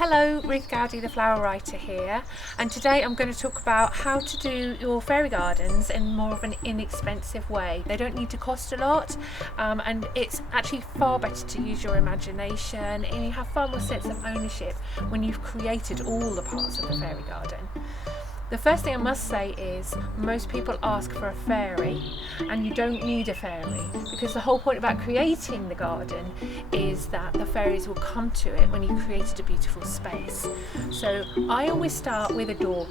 Hello, Ruth Goudy, the flower writer here, and today I'm going to talk about how to do your fairy gardens in more of an inexpensive way. They don't need to cost a lot, and it's actually far better to use your imagination, and you have far more sense of ownership when you've created all the parts of the fairy garden. The first thing I must say is most people ask for a fairy, and you don't need a fairy, because the whole point about creating the garden is that the fairies will come to it when you've created a beautiful space. So I always start with a door,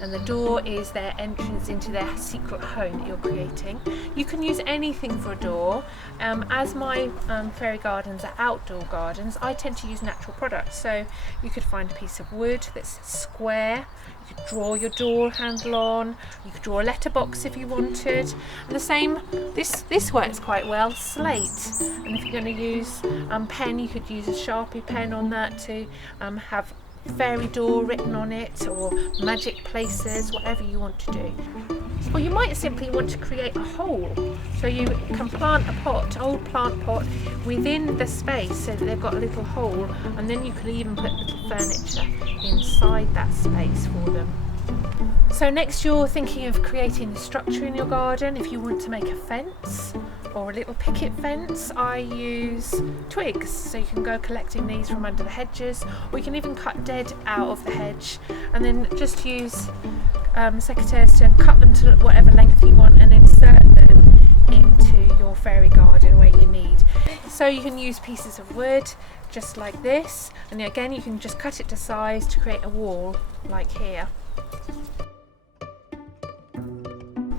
and the door is their entrance into their secret home that you're creating. You can use anything for a door. As my fairy gardens are outdoor gardens, I tend to use natural products. So you could find a piece of wood that's square, you could draw your door handle on, you could draw a letterbox if you wanted, and the same, this works quite well, slate, and if you're going to use pen, you could use a Sharpie pen on that to have fairy door written on it, or magic places, whatever you want to do. Or you might simply want to create a hole, so you can plant a pot, old plant pot, within the space so that they've got a little hole, and then you could even put little furniture inside that space for them. So next you're thinking of creating a structure in your garden. If you want to make a fence or a little picket fence, I use twigs, so you can go collecting these from under the hedges, or you can even cut dead out of the hedge and then just use secateurs to cut them to whatever length you want and insert them into your fairy garden where you need. So you can use pieces of wood just like this, and again you can just cut it to size to create a wall like here.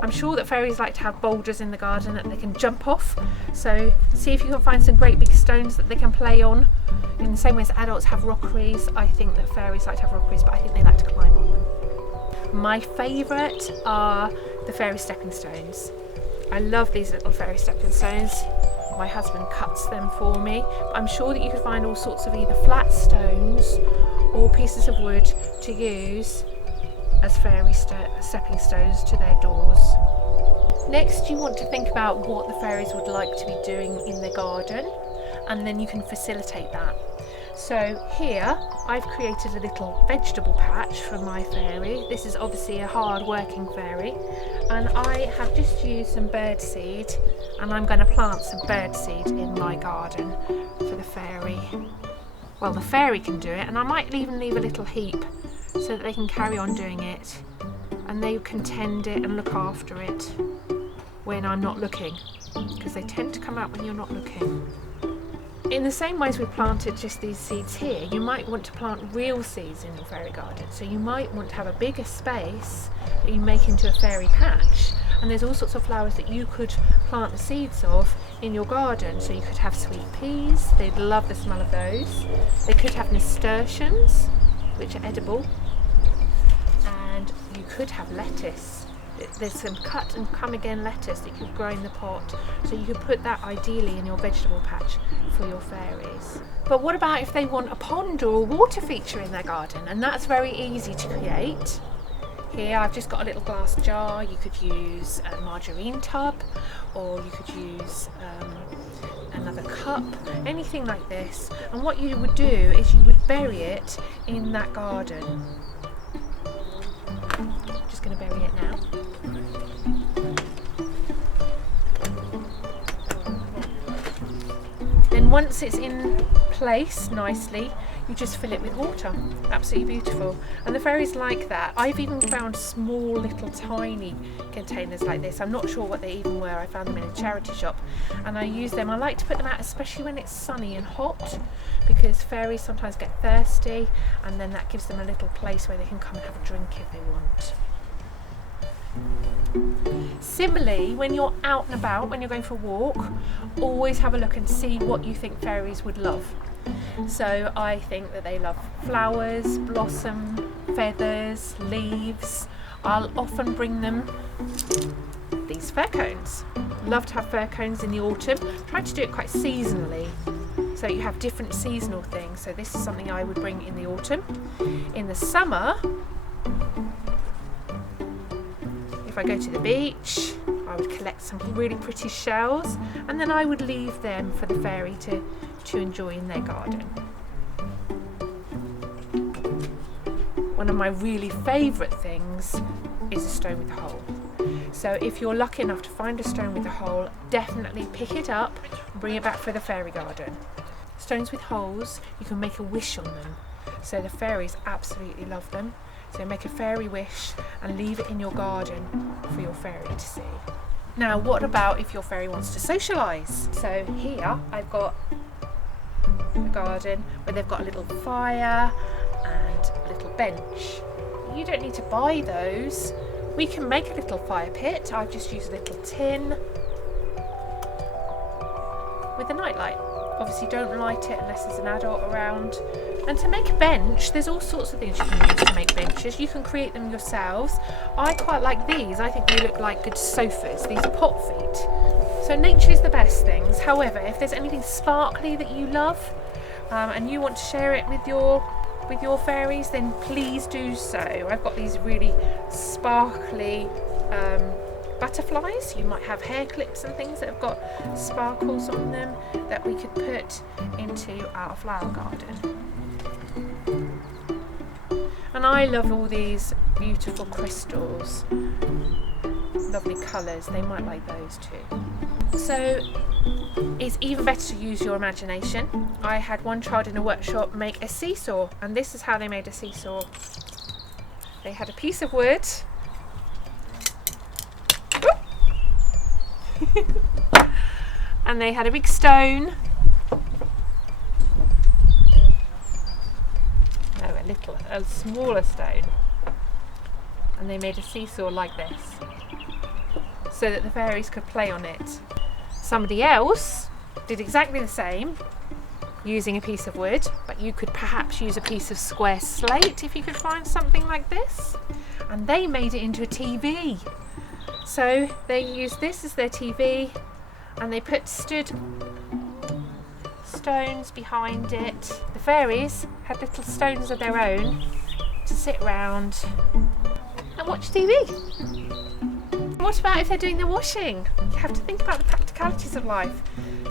I'm sure that fairies like to have boulders in the garden that they can jump off, so see if you can find some great big stones that they can play on. In the same way as adults have rockeries, I think that fairies like to have rockeries, but I think they like to climb on them. My favourite are the fairy stepping stones. I love these little fairy stepping stones. My husband cuts them for me, but I'm sure that you can find all sorts of either flat stones or pieces of wood to use as fairy stepping stones to their doors. Next, you want to think about what the fairies would like to be doing in the garden, and then you can facilitate that. So here I've created a little vegetable patch for my fairy. This is obviously a hard working fairy, and I have just used some bird seed, and I'm going to plant some bird seed in my garden for the fairy. Well, the fairy can do it, and I might even leave a little heap so that they can carry on doing it, and they can tend it and look after it when I'm not looking, because they tend to come out when you're not looking. In the same way as we planted just these seeds here, you might want to plant real seeds in your fairy garden. So you might want to have a bigger space that you make into a fairy patch, and there's all sorts of flowers that you could plant the seeds of in your garden. So you could have sweet peas, they'd love the smell of those. They could have nasturtiums, which are edible, and you could have lettuce. There's some cut and come again lettuce that you could grow in the pot, so you could put that ideally in your vegetable patch for your fairies. But what about if they want a pond or a water feature in their garden? And that's very easy to create. Here I've just got a little glass jar. You could use a margarine tub, or you could use another cup, anything like this. And what you would do is you would bury it in that garden. I'm just going to bury it now. Then once it's in place nicely, you just fill it with water. Absolutely beautiful. And the fairies like that. I've even found small little tiny containers like this. I'm not sure what they even were. I found them in a charity shop, and I use them. I like to put them out especially when it's sunny and hot, because fairies sometimes get thirsty, and then that gives them a little place where they can come and have a drink if they want. Similarly, when you're out and about, when you're going for a walk, always have a look and see what you think fairies would love. So I think that they love flowers, blossom, feathers, leaves. I'll often bring them these fir cones. Love to have fir cones in the autumn. Try to do it quite seasonally, so you have different seasonal things. So this is something I would bring in the autumn. In the summer, if I go to the beach, I would collect some really pretty shells, and then I would leave them for the fairy to enjoy in their garden. one of my really favourite things is a stone with a hole. So if you're lucky enough to find a stone with a hole, definitely pick it up and bring it back for the fairy garden. Stones with holes, you can make a wish on them. So the fairies absolutely love them. So make a fairy wish and leave it in your garden for your fairy to see. Now, what about if your fairy wants to socialise? So here I've got a garden where they've got a little fire and a little bench. You don't need to buy those. We can make a little fire pit. I've just used a little tin with a nightlight. Obviously don't light it unless there's an adult around. And to make a bench, there's all sorts of things you can use to make benches. You can create them yourselves. I quite like these. I think they look like good sofas. These are pot feet. So nature is the best things. However, if there's anything sparkly that you love and you want to share it with your fairies, then please do so. I've got these really sparkly butterflies. You might have hair clips and things that have got sparkles on them that we could put into our flower garden. And I love all these beautiful crystals, lovely colours. They might like those too. So it's even better to use your imagination. I had one child in a workshop make a seesaw, and this is how they made a seesaw. They had a piece of wood and they had a big stone, a smaller stone, and they made a seesaw like this so that the fairies could play on it. Somebody else did exactly the same using a piece of wood, but you could perhaps use a piece of square slate if you could find something like this, and they made it into a TV. So they used this as their TV, and they stood stones behind it. The fairies had little stones of their own to sit round and watch TV. What about if they're doing the washing? You have to think about the practicalities of life.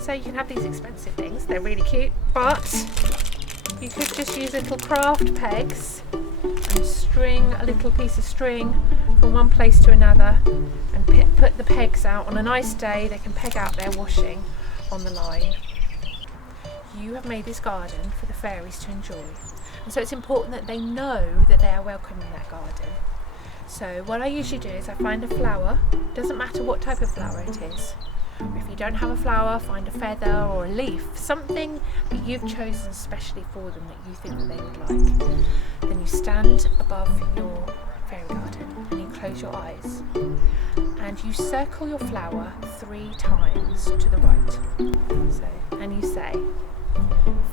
So you can have these expensive things, they're really cute, but you could just use little craft pegs and string a little piece of string from one place to another and put the pegs out. On a nice day they can peg out their washing on the line. You have made this garden for the fairies to enjoy, and so it's important that they know that they are welcome in that garden. So what I usually do is I find a flower, doesn't matter what type of flower it is. If you don't have a flower, find a feather or a leaf, something that you've chosen specially for them that you think that they would like. Then you stand above your fairy garden and you close your eyes and you circle your flower 3 times to the right. And you say,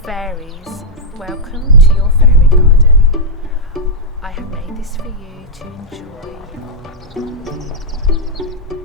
"Fairies, welcome to your fairy garden. I have made this for you to enjoy."